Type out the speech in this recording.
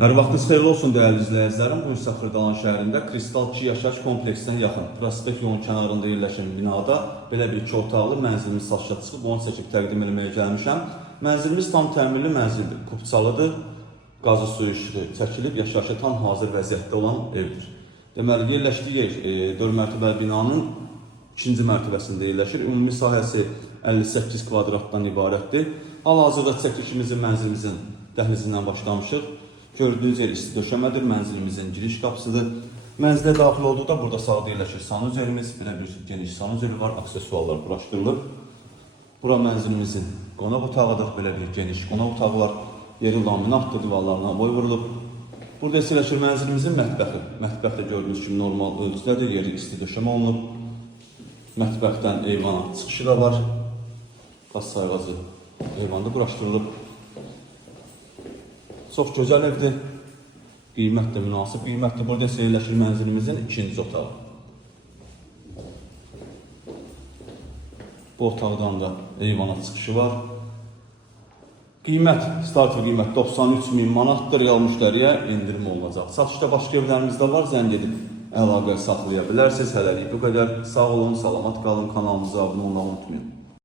Hər vaxtınız xeyirli olsun dəyərli izləyicilərim. Bu isə Xırdalan şəhərində Kristal 2 yaşayış kompleksinə yaxın prospekt yolun kənarında yerləşən binada belə bir 2 otaqlı mənzilimiz satışa çıxıb, onu çəkib təqdim etməyə gəlmişəm. Mənzilimiz tam təmirli mənzildir, kupçalıdır, qazı suyu işığı çəkilib, yaşayışa tam hazır vəziyyətdə olan evdir. Deməli, yerləşdiyi yer 4 mərtəbəli binanın 2-ci mərtəbəsində yerləşir. Ümumi sahəsi 58 kvadratdan ibarətdir. Hal-hazırda çəkilişimizin mənzilimizin dəhlizindən başlamışıq. Gördüğünüz yer isti döşəmədir, mənzilimizin giriş qapısıdır. Mənzilə daxil olduqda burada sağda yerləşir sanuzelimiz, belə bir geniş sanuzel var, aksesuarlar quraşdırılır. Bura mənzilimizin qonaq otağıdır, belə bir geniş qonaq otağı var. Yeri laminatdır, divarlarına boy vurulub. Burada isə yerləşir mənzilimizin mətbəxi. Mətbəxdə gördüyünüz kimi normal ölçülərdir, yeri isti döşəmə olunub. Mətbəxdən eyvana çıxışı da var. Qaz sayğacı eyvanda quraşdırılıb. Çox gözəl evdir. Qiymət də münasib qiymətdir. Burada isə yerləşir mənzilimizin 2-ci otağı. Bu otaqdan da eyvana çıxışı var. Qiymət, starter qiymət 93.000 manatdır. Real müştəriyə indirim olunacaq. Satışda başqa evlərimiz də var. Zəng edib əlaqə saxlaya bilərsiniz. Hələlik bu qədər. Sağ olun, salamat qalın. Kanalımıza abunə olmayı unutmayın.